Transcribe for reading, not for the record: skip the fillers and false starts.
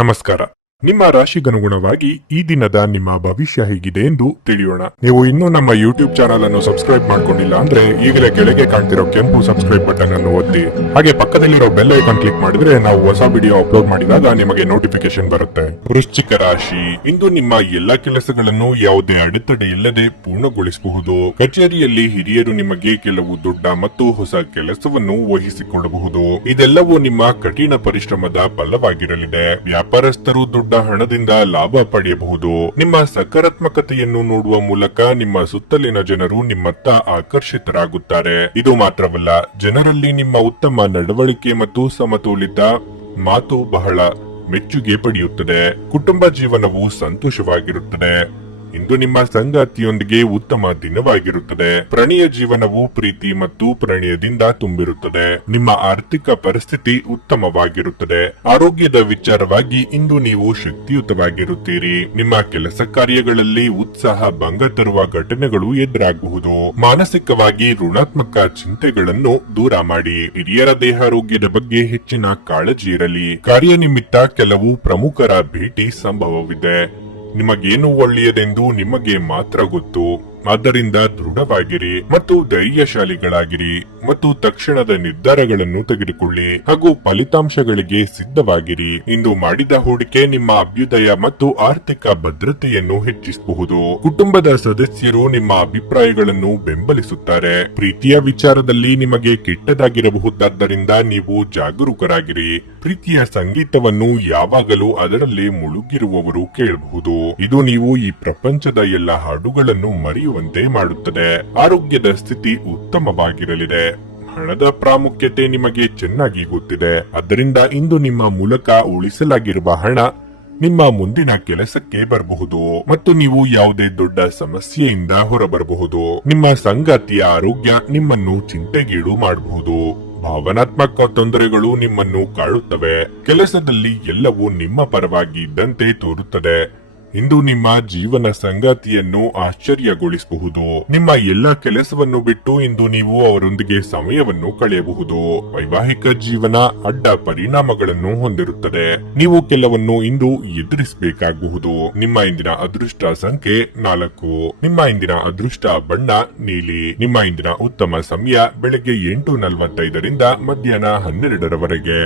ನಮಸ್ಕಾರ. ನಿಮ್ಮ ರಾಶಿಗನುಗುಣವಾಗಿ ಈ ದಿನದ ನಿಮ್ಮ ಭವಿಷ್ಯ ಹೇಗಿದೆ ಎಂದು ತಿಳಿಯೋಣ. ನೀವು ಇನ್ನೂ ನಮ್ಮ ಯೂಟ್ಯೂಬ್ ಚಾನಲ್ ಅನ್ನು ಸಬ್ಸ್ಕ್ರೈಬ್ ಮಾಡ್ಕೊಂಡಿಲ್ಲ ಅಂದ್ರೆ ಈಗಲೇ ಕೆಳಗೆ ಕಾಣ್ತಿರೋ ಕೆಂಪು ಸಬ್ಸ್ಕ್ರೈಬ್ ಬಟನ್ ಅನ್ನು ಒತ್ತಿ, ಹಾಗೆ ಪಕ್ಕದಲ್ಲಿರೋ ಬೆಲ್ ಐಕಾನ್ ಕ್ಲಿಕ್ ಮಾಡಿದ್ರೆ ನಾವು ಹೊಸ ವಿಡಿಯೋ ಅಪ್ಲೋಡ್ ಮಾಡಿದಾಗ ನಿಮಗೆ ನೋಟಿಫಿಕೇಶನ್ ಬರುತ್ತೆ. ವೃಶ್ಚಿಕ ರಾಶಿ, ಇಂದು ನಿಮ್ಮ ಎಲ್ಲಾ ಕೆಲಸಗಳನ್ನು ಯಾವುದೇ ಅಡೆತಡೆ ಇಲ್ಲದೆ ಪೂರ್ಣಗೊಳಿಸಬಹುದು. ಕಚೇರಿಯಲ್ಲಿ ಹಿರಿಯರು ನಿಮಗೆ ಕೆಲವು ದೊಡ್ಡ ಮತ್ತು ಹೊಸ ಕೆಲಸವನ್ನು ವಹಿಸಿಕೊಡಬಹುದು. ಇದೆಲ್ಲವೂ ನಿಮ್ಮ ಕಠಿಣ ಪರಿಶ್ರಮದ ಫಲವಾಗಿರಲಿದೆ. ವ್ಯಾಪಾರಸ್ಥರು ದೊಡ್ಡ ಹಣದಿಂದ ಲಾಭ ಪಡೆಯಬಹುದು. ನಿಮ್ಮ ಸಕಾರಾತ್ಮಕತೆಯನ್ನು ನೋಡುವ ಮೂಲಕ ನಿಮ್ಮ ಸುತ್ತಲಿನ ಜನರು ನಿಮ್ಮತ್ತ ಆಕರ್ಷಿತರಾಗುತ್ತಾರೆ. ಇದು ಮಾತ್ರವಲ್ಲ, ಜನರಲ್ಲಿ ನಿಮ್ಮ ಉತ್ತಮ ನಡವಳಿಕೆ ಮತ್ತು ಸಮತೋಲಿತ ಮಾತು ಬಹಳ ಮೆಚ್ಚುಗೆ ಪಡೆಯುತ್ತದೆ. ಕುಟುಂಬ ಜೀವನವು ಸಂತೋಷವಾಗಿರುತ್ತದೆ. ಇಂದು ನಿಮ್ಮ ಸಂಗಾತಿಯೊಂದಿಗೆ ಉತ್ತಮ ದಿನವಾಗಿರುತ್ತದೆ. ಪ್ರಣಯ ಜೀವನವು ಪ್ರೀತಿ ಮತ್ತು ಪ್ರಣಯದಿಂದ ತುಂಬಿರುತ್ತದೆ. ನಿಮ್ಮ ಆರ್ಥಿಕ ಪರಿಸ್ಥಿತಿ ಉತ್ತಮವಾಗಿರುತ್ತದೆ. ಆರೋಗ್ಯದ ವಿಚಾರವಾಗಿ ಇಂದು ನೀವು ಶಕ್ತಿಯುತವಾಗಿರುತ್ತೀರಿ. ನಿಮ್ಮ ಕೆಲಸ ಕಾರ್ಯಗಳಲ್ಲಿ ಉತ್ಸಾಹ ಭಂಗ ತರುವ ಘಟನೆಗಳು ಎದುರಾಗಬಹುದು. ಮಾನಸಿಕವಾಗಿ ಋಣಾತ್ಮಕ ಚಿಂತೆಗಳನ್ನು ದೂರ ಮಾಡಿ. ಹಿರಿಯರ ದೇಹಾರೋಗ್ಯದ ಬಗ್ಗೆ ಹೆಚ್ಚಿನ ಕಾಳಜಿ ಇರಲಿ. ಕಾರ್ಯನಿಮಿತ್ತ ಕೆಲವು ಪ್ರಮುಖರ ಭೇಟಿ ಸಂಭವವಿದೆ. ನಿಮಗೇನು ಒಳ್ಳೆಯದೆಂದು ನಿಮಗೆ ಮಾತ್ರ ಗೊತ್ತು. ಆದ್ದರಿಂದ ದೃಢವಾಗಿರಿ ಮತ್ತು ಧೈರ್ಯಶಾಲಿಗಳಾಗಿರಿ ಮತ್ತು ತಕ್ಷಣದ ನಿರ್ಧಾರಗಳನ್ನು ತೆಗೆದುಕೊಳ್ಳಿ ಹಾಗೂ ಫಲಿತಾಂಶಗಳಿಗೆ ಸಿದ್ಧವಾಗಿರಿ. ಇಂದು ಮಾಡಿದ ಹೂಡಿಕೆ ನಿಮ್ಮ ಅಭ್ಯುದಯ ಮತ್ತು ಆರ್ಥಿಕ ಭದ್ರತೆಯನ್ನು ಹೆಚ್ಚಿಸಬಹುದು. ಕುಟುಂಬದ ಸದಸ್ಯರು ನಿಮ್ಮ ಅಭಿಪ್ರಾಯಗಳನ್ನು ಬೆಂಬಲಿಸುತ್ತಾರೆ. ಪ್ರೀತಿಯ ವಿಚಾರದಲ್ಲಿ ನಿಮಗೆ ಕೆಟ್ಟದಾಗಿರಬಹುದಾದ್ದರಿಂದ ನೀವು ಜಾಗರೂಕರಾಗಿರಿ. ಪ್ರೀತಿಯ ಸಂಗೀತವನ್ನು ಯಾವಾಗಲೂ ಅದರಲ್ಲಿ ಮುಳುಗಿರುವವರು ಕೇಳಬಹುದು. ಇದು ನೀವು ಈ ಪ್ರಪಂಚದ ಎಲ್ಲ ಹಾಡುಗಳನ್ನು ಮರೆಯುವಂತೆ ಮಾಡುತ್ತದೆ. ಆರೋಗ್ಯದ ಸ್ಥಿತಿ ಉತ್ತಮವಾಗಿರಲಿದೆ. ಹಣದ ಪ್ರಾಮುಖ್ಯತೆ ನಿಮಗೆ ಚೆನ್ನಾಗಿ ಗೊತ್ತಿದೆ. ಆದ್ದರಿಂದ ಇಂದು ನಿಮ್ಮ ಮೂಲಕ ಉಳಿಸಲಾಗಿರುವ ಹಣ ನಿಮ್ಮ ಮುಂದಿನ ಕೆಲಸಕ್ಕೆ ಬರಬಹುದು ಮತ್ತು ನೀವು ಯಾವುದೇ ದೊಡ್ಡ ಸಮಸ್ಯೆಯಿಂದ ಹೊರಬರಬಹುದು. ನಿಮ್ಮ ಸಂಗಾತಿಯ ಆರೋಗ್ಯ ನಿಮ್ಮನ್ನು ಚಿಂತೆಗೀಡು ಮಾಡಬಹುದು. ಭಾವನಾತ್ಮಕ ತೊಂದರೆಗಳು ನಿಮ್ಮನ್ನು ಕಾಡುತ್ತವೆ. ಕೆಲಸದಲ್ಲಿ ಎಲ್ಲವೂ ನಿಮ್ಮ ಪರವಾಗಿ ಇದ್ದಂತೆ ತೋರುತ್ತದೆ. ಇಂದು ನಿಮ್ಮ ಜೀವನ ಸಂಗಾತಿಯನ್ನು ಆಶ್ಚರ್ಯಗೊಳಿಸಬಹುದು. ನಿಮ್ಮ ಎಲ್ಲಾ ಕೆಲಸವನ್ನು ಬಿಟ್ಟು ಇಂದು ನೀವು ಅವರೊಂದಿಗೆ ಸಮಯವನ್ನು ಕಳೆಯಬಹುದು. ವೈವಾಹಿಕ ಜೀವನ ಅಡ್ಡ ಪರಿಣಾಮಗಳನ್ನು ಹೊಂದಿರುತ್ತದೆ. ನೀವು ಕೆಲವನ್ನು ಇಂದು ಎದುರಿಸಬೇಕಾಗಬಹುದು. ನಿಮ್ಮ ಇಂದಿನ ಅದೃಷ್ಟ ಸಂಖ್ಯೆ 4. ನಿಮ್ಮ ಇಂದಿನ ಅದೃಷ್ಟ ಬಣ್ಣ ನೀಲಿ. ನಿಮ್ಮ ಇಂದಿನ ಉತ್ತಮ ಸಮಯ ಬೆಳಗ್ಗೆ 8:45 ರಿಂದ ಮಧ್ಯಾಹ್ನ 12 ರವರೆಗೆ.